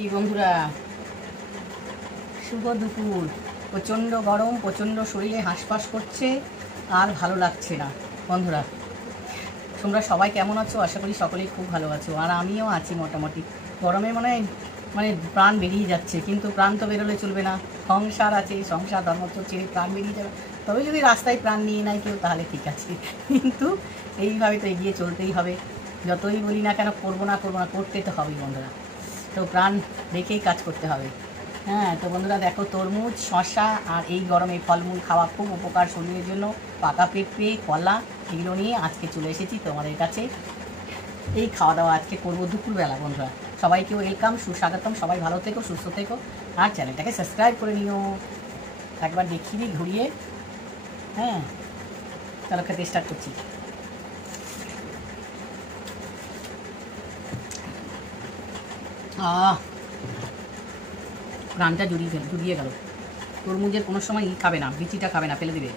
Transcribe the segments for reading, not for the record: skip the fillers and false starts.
এই বন্ধুরা, শুভ দুপুর। প্রচণ্ড গরম, প্রচণ্ড শরীরে হাঁসফাঁস করছে, আর ভালো লাগছে না। বন্ধুরা, তোমরা সবাই কেমন আছো? আশা করি সকলেই খুব ভালো আছো, আর আমিও আছি মোটামুটি। গরমে মানে প্রাণ বেরিয়ে যাচ্ছে, কিন্তু প্রাণ তো বেরোলে চলবে না। সংসার আছে, সংসার ধর্ম তো ছেড়ে প্রাণ বেরিয়ে যাবে। তবে যদি রাস্তায় প্রাণ নিয়ে নেয় কেউ, তাহলে ঠিক আছে, কিন্তু এইভাবে তো এগিয়ে চলতেই হবে। যতই বলি না কেন, করবো না করতে তো হবেই বন্ধুরা। তো প্রাণ রেখেই কাজ করতে হবে। হ্যাঁ, তো বন্ধুরা দেখো, তরমুজ, শশা আর এই গরমে ফলমূল খাওয়া খুব উপকার শরীরের জন্য। পাকা পেঁপে, কলা, এগুলো নিয়ে আজকে চলে এসেছি তোমাদের কাছে। এই খাওয়া দাওয়া আজকে করবো দুপুরবেলা। বন্ধুরা সবাইকে ওয়েলকাম, সুস্বাগতম। সবাই ভালো থেকো, সুস্থ থেকো, আর চ্যানেলটাকে সাবস্ক্রাইব করে নিও। একবার দেখিয়ে দিই ঘুরিয়ে। হ্যাঁ, চলো খেতে স্টার্ট করছি। প্রাণটা জুড়িয়ে গেল। তরমুজের কোনো সময় খাবে না, বিচিটা খাবে না, ফেলে দিবে।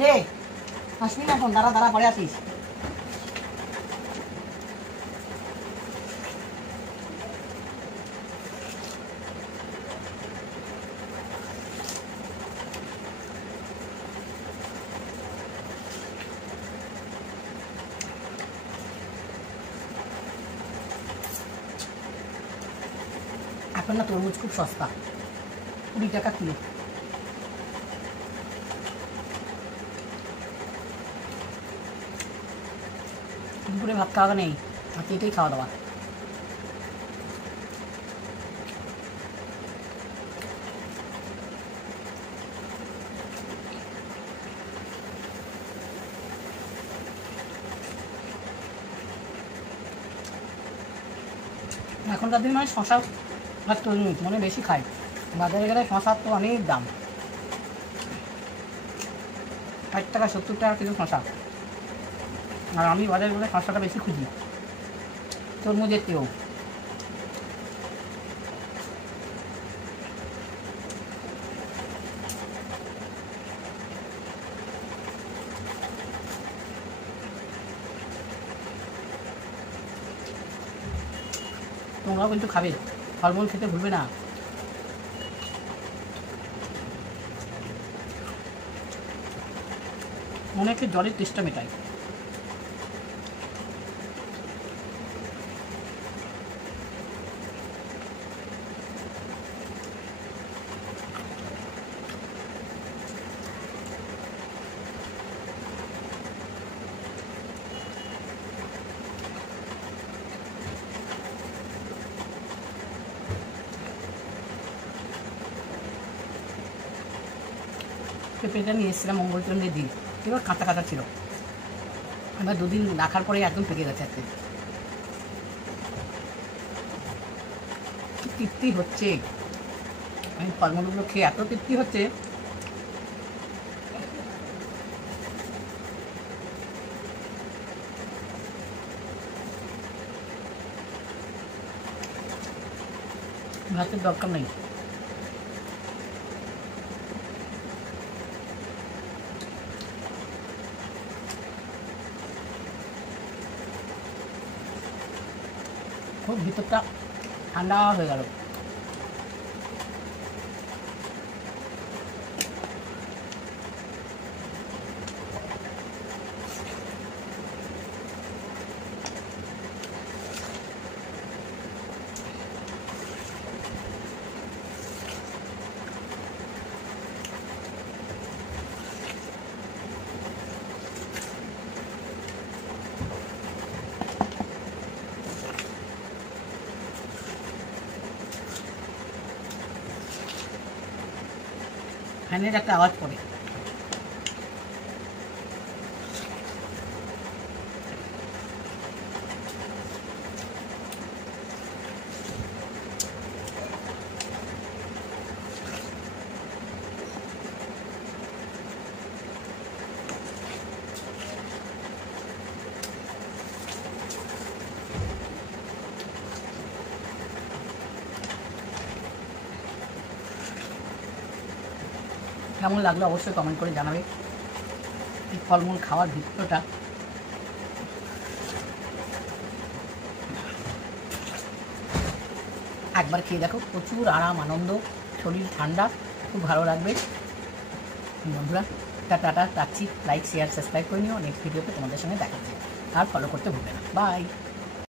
হে, আসবি না এখন? দাঁড়া পরে আসিস। এখন না তরমুজ খুব সস্তা, 20 টাকা কিলো। দুপুরে ভাত খাওয়া নেই, আজকে এটাই খাওয়া দাওয়া। এখনকার দিন শশা আর তরমুজ বেশি খায়। বাজারে গেলে শশার তো অনেক দাম, 60 টাকা 70 টাকা কিলো শশা। আর আমি বাজারে গেলে শশাটা বেশি খুঁজি তরমুজের চেয়েও। তোমরাও কিন্তু খাবে, ফলমূল খেতে ভুলবে না। অনেকে জলের তেষ্টা মেটায়। পেঁপেটা নিয়ে এসেছিলাম মঙ্গলচন্দ্রের দিন, এবার কাঁচা কাঁচা ছিল। এবার 2 দিন রাখার পরে একদম পেকে গেছে। আজকে তৃপ্তি হচ্ছে, আমি ফলমূলগুলো খেয়ে এত তৃপ্তি হচ্ছে। ভাতের দরকার নেই। খুব ভিতরটা ঠান্ডা হয়ে গেল। ফ্যানের একটা আওয়াজ পড়ে। কেমন লাগলো অবশ্যই কমেন্ট করে জানাবে। এই ফলমূল খাওয়ার ভিত্তটা একবার খেয়ে দেখো, প্রচুর আরাম, আনন্দ, শরীর ঠান্ডা, খুব ভালো লাগবে। বন্ধুরা টাটা, রাখছি। লাইক শেয়ার সাবস্ক্রাইব করে নিও। নেক্সট ভিডিওতে তোমাদের সঙ্গে দেখা যাচ্ছে। আর ফলো করতে ভুলবে না। বাই।